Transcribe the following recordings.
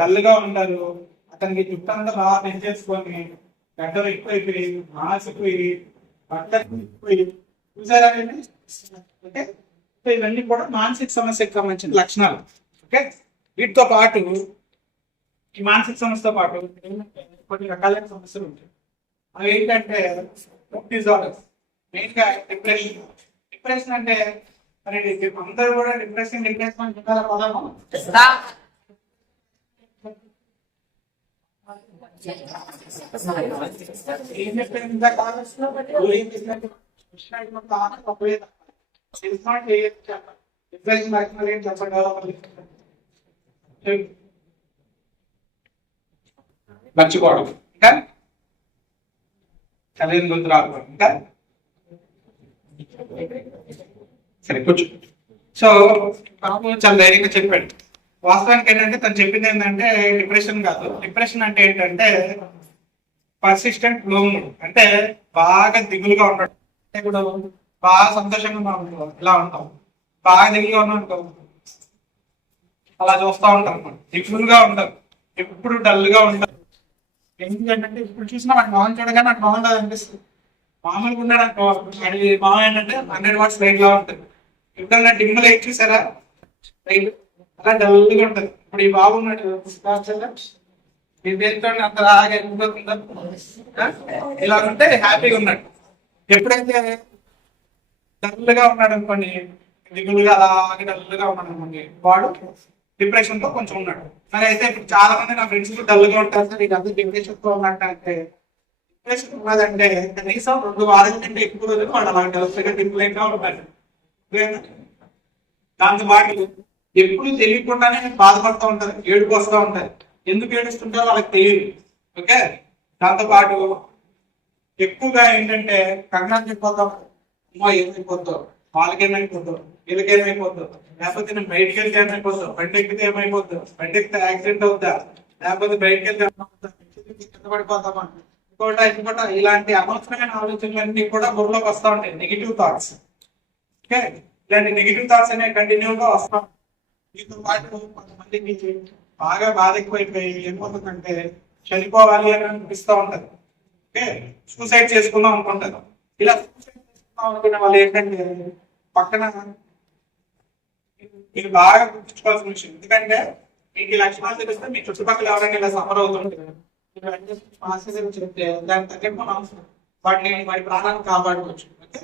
డల్గా ఉంటారు. అతనికి జుట్టు అంతా బాగా పెంచేసుకొని గడ్డలు ఎక్కువైపోయి మాసిపోయి బట్టలు ఎక్కువైపోయి చూసారా అంటే ఇవన్నీ కూడా మానసిక సమస్యకు సంబంధించిన లక్షణాలు. ఓకే, వీటితో పాటు ఈ మానసిక సమస్యతో పాటు కొన్ని రకాలైన సమస్యలు ఉంటాయి. అవి ఏంటంటే డిజార్డర్స్, మెయిన్ గా డిప్రెషన్. డిప్రెషన్ అంటే మరి అందరూ కూడా డిప్రెషన్ చెప్పాల పదాము ఏం మర్చిపోవడం, ఇంకా చదివిన గుర్తు రాకపోవడం, ఇంకా సరే కూర్చో. సో బాబు చాలా ధైర్యంగా చెప్పాడు. వాస్తవానికి ఏంటంటే తను చెప్పింది ఏంటంటే డిప్రెషన్ కాదు. డిప్రెషన్ అంటే ఏంటంటే పర్సిస్టెంట్ లో మూడ్, అంటే బాగా దిగులుగా ఉండడం. ఇప్పుడు బాగా సంతోషంగా మనం ఇలా ఉంటాం, బాగా దిగులుగా ఉన్నాం అనుకో అలా చూస్తూ ఉంటాం అనమాట. దిగులుగా ఉంటారు, ఎప్పుడు డల్ గా ఉంటారు. ఎందుకంటే ఇప్పుడు చూసినా నాకు మామూలు చూడగా నాకు మామూలు అనిపిస్తుంది. మామూలుగా ఉన్నాడు అనుకో అది మామూలు ఏంటంటే 100 watts లైట్ లా ఉంటుంది. ఎప్పుడన్నా డిమ్ లైట్ చూసారా, లైట్ అలా డల్గా ఉంటుంది. ఇప్పుడు ఈ బాబు ఉన్నాడు ఈ పేరుతో అంత రాగా ఇలా ఉంటే హ్యాపీగా ఉన్నాడు. ఎప్పుడైతే డల్గా ఉన్నాడు అనుకోండి, దిగులుగా అలాగే డల్గా ఉన్నాడు అనుకోండి, వాడు డిప్రెషన్ తో కొంచెం ఉన్నాడు. మరి అయితే ఇప్పుడు చాలా మంది నా ఫ్రెండ్స్ డల్గా ఉంటారు సార్, ఇది అంతా డిప్రెషన్ తో ఉన్నట్టే. డిప్రెషన్ ఉన్నదంటే కనీసం 2 వారాల కంటే ఎక్కువ రోజులు వాడు అలా డల్గా డిప్లైన్ గా ఉంటాడు. దాంతో పాటు ఎప్పుడు తెలియకుండానే బాధపడుతూ ఉంటారు, ఏడుపు వస్తూ ఉంటారు. ఎందుకు ఏడుస్తుంటారో వాళ్ళకి తెలియదు. ఓకే, దాంతో పాటు ఎక్కువగా ఏంటంటే కంగారు చెప్పిపోతాం, అమ్మో ఏమైపోద్దో, వాళ్ళకేమైపోద్దో, వీళ్ళకేమైపోద్దో, లేకపోతే నేను బయటకు వెళ్తే ఏమైపోద్దో, బండి ఎక్కితే ఏమైపోద్దో, బండి ఎక్కితే యాక్సిడెంట్ అవుద్దా, లేకపోతే బయటకు వెళ్తే కింద పడిపోతామా, ఇంకోట ఇలాంటి అనవసరమైన ఆలోచనలన్నీ కూడా బుర్రలోకి వస్తూ ఉంటాయి, నెగిటివ్ థాట్స్. ఓకే, ఇలాంటి నెగిటివ్ థాట్స్ అనేవి కంటిన్యూగా వస్తాం. దీంతో పాటు కొంతమందికి బాగా బాధ ఎక్కువైపోయి ఏమవుతుందంటే చనిపోవాలి అని అనిపిస్తూ ఉంటది. ఓకే, సూసైడ్ చేసుకుందాం అనుకుంటారు. ఇలా సూసైడ్ చేసుకుందాం అనుకునే వాళ్ళు ఏంటంటే పక్కన మీరు బాగా గుర్తుంచుకోవాల్సిన విషయం. ఎందుకంటే మీకు లక్షణాలు తెలిస్తే మీ చుట్టుపక్కల ఎవరైనా ఇలా సఫర్ అవుతుంటారు, చెప్తే దానికి తగ్గట్టు మనం వాటి ప్రాణాన్ని కాపాడుకోవచ్చు. ఓకే,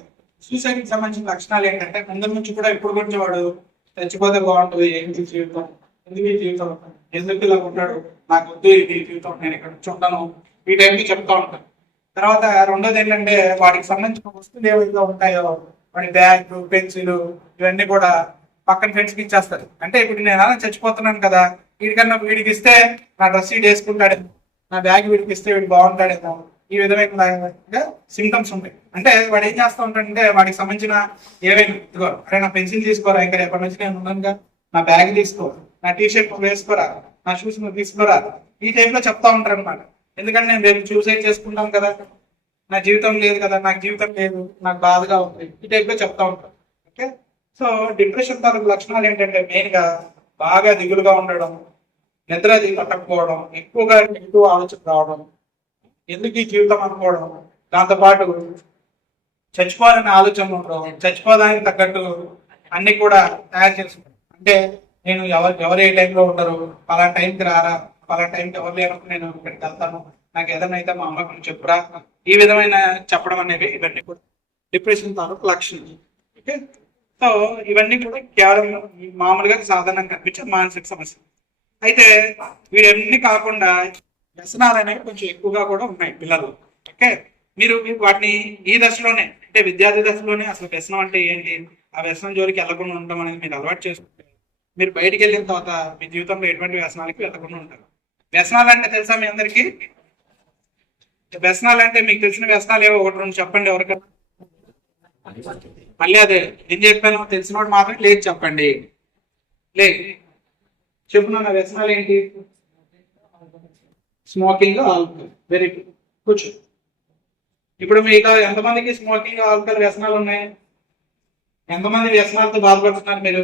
సూసైడ్ కి సంబంధించిన లక్షణాలు ఏంటంటే ముందు నుంచి కూడా ఎప్పుడు గురించి వాడు చచ్చిపోతే బాగుంటుంది, ఏంటి జీవితం, ఎందుకు ఈ జీవితం, ఎందుకు ఇలా ఉంటాడు, నాకు వద్దు ఇది జీవితం, నేను ఇక్కడ ఉంటాను, ఈ టైంకి చెప్తా ఉంటాను. తర్వాత రెండోది ఏంటంటే వాటికి సంబంధించిన వస్తువులు ఏవైతే ఉంటాయో వాడి బ్యాగ్, పెన్సిల్ ఇవన్నీ కూడా పక్కన ఫ్రెండ్స్కి ఇచ్చేస్తారు. అంటే ఇప్పుడు నేను అలా చచ్చిపోతున్నాను కదా, వీడికి ఇస్తే నా డ్రెస్ వీడు వేసుకుంటాడేమో, నా బ్యాగ్ వీడికి ఇస్తే వీడు బాగుంటాడేమో, ఈ విధమైన సింటమ్స్ ఉంటాయి. అంటే వాడు ఏం చేస్తూ ఉంటాడంటే వాడికి సంబంధించిన ఏవైనా ఇదిగో అరే నా పెన్సిల్ తీసుకోరా, ఇంకా రేపటి నుంచి నేను ఉన్నానుగా, నా బ్యాగ్ తీసుకో, నా టీషర్ట్ వేసుకోరా, నా షూస్ నువ్వు తీసుకోరా, ఈ టైప్ లో చెప్తా ఉంటారు అనమాట. ఎందుకంటే నేను రేపు సూసైడ్ చేసుకుంటాను కదా, నా జీవితం లేదు కదా, నాకు జీవితం లేదు, నాకు బాధగా ఉంది, ఈ టైప్ లో చెప్తా ఉంటారు. ఓకే, సో డిప్రెషన్ తాలూకు లక్షణాలు ఏంటంటే మెయిన్ గా బాగా దిగులుగా ఉండడం, నిద్ర పట్టకపోవడం, ఎక్కువగా నెగిటివ్ ఆలోచన రావడం, ఎందుకు ఈ జీవితం అనుకోవడం, దాంతోపాటు చచ్చిపోవాలనే ఆలోచన ఉండడం, చచ్చిపోదానికి తగ్గట్టు అన్ని కూడా తయారు చేసుకోవడం. అంటే నేను ఎవరు ఏ టైంలో ఉండరు, పలానా టైంకి రారా, పలానా టైంకి ఎవరు లేనప్పుడు నేను ఇక్కడికి వెళ్తాను, నాకు ఏదైనా అయితే మా అమ్మకు చెప్పురా, ఈ విధమైన చెప్పడం అనేవి ఇవన్నీ కూడా డిప్రెషన్ తాలూకు లక్షణం. ఓకే, సో ఇవన్నీ కూడా కేవలం మామూలుగా సాధారణంగా కనిపించే మానసిక సమస్య. అయితే వీడన్నీ కాకుండా వ్యసనాలు అనేవి కొంచెం ఎక్కువగా కూడా ఉన్నాయి పిల్లలు. ఓకే, మీరు వాటిని ఈ దశలోనే అంటే విద్యార్థి దశలోనే అసలు వ్యసనం అంటే ఏంటి, ఆ వ్యసనం జోలికి వెళ్ళకుండా ఉండడం అనేది మీరు అలవాటు చేసుకుంటే మీరు బయటికి వెళ్ళిన తర్వాత మీ జీవితంలో ఎటువంటి వ్యసనాలకి వెళ్ళకుండా ఉంటారు. వ్యసనాలు అంటే తెలుసా మీ అందరికీ? వ్యసనాలు అంటే మీకు తెలిసిన వ్యసనాలు ఏవో 1-2 చెప్పండి ఎవరికైనా. మళ్ళీ అదే ఏం చెప్పాను, తెలిసినోడు మాత్రం లేదు చెప్పండి. చెప్పున్నా వ్యసనాలు ఏంటి? Smoking, alcohol. వెరీ గుడ్, కూర్చో. ఇప్పుడు మీలో ఎంతమందికి స్మోకింగ్, ఆల్కహాల్ వ్యసనాలు ఉన్నాయి? ఎంతమంది వ్యసనాలతో బాధపడుతున్నారు మీరు?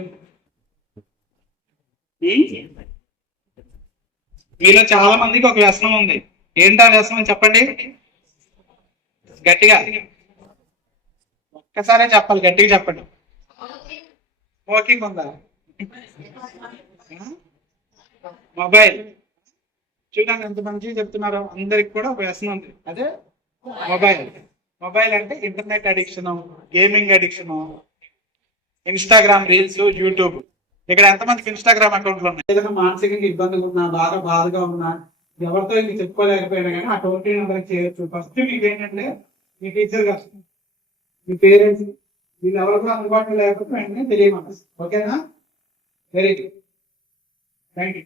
మీలో చాలా మందికి ఒక వ్యసనం ఉంది. ఏంటా వ్యసనం చెప్పండి గట్టిగా, ఒక్కసారే చెప్పాలి, గట్టిగా చెప్పండి. స్మోకింగ్ ఉందా? మొబైల్. చూడండి ఎంత మంచిగా చెప్తున్నారు. అందరికి కూడా ఒక వ్యసనం ఉంది, అదే మొబైల్. మొబైల్ అంటే internet addiction, gaming addiction, Instagram reels, YouTube. ఇక్కడ ఎంతమందికి ఇన్స్టాగ్రామ్ అకౌంట్లు ఉన్నాయి? ఏదైనా మానసికంగా ఇబ్బందిగా ఉన్నా, బాధగా ఉన్నా, ఎవరితో ఇంక చెప్పుకోలేకపోయినా కానీ ఆ టోల్ ఫ్రీ నెంబర్కి చేయొచ్చు. ఫస్ట్ మీకు ఏంటంటే మీ టీచర్ గారు, మీ పేరెంట్స్, వీళ్ళు ఎవరు కూడా అందుబాటులో లేకపోతే వెంటనే తెలియమన్నారు. ఓకేనా? Very good, thank you.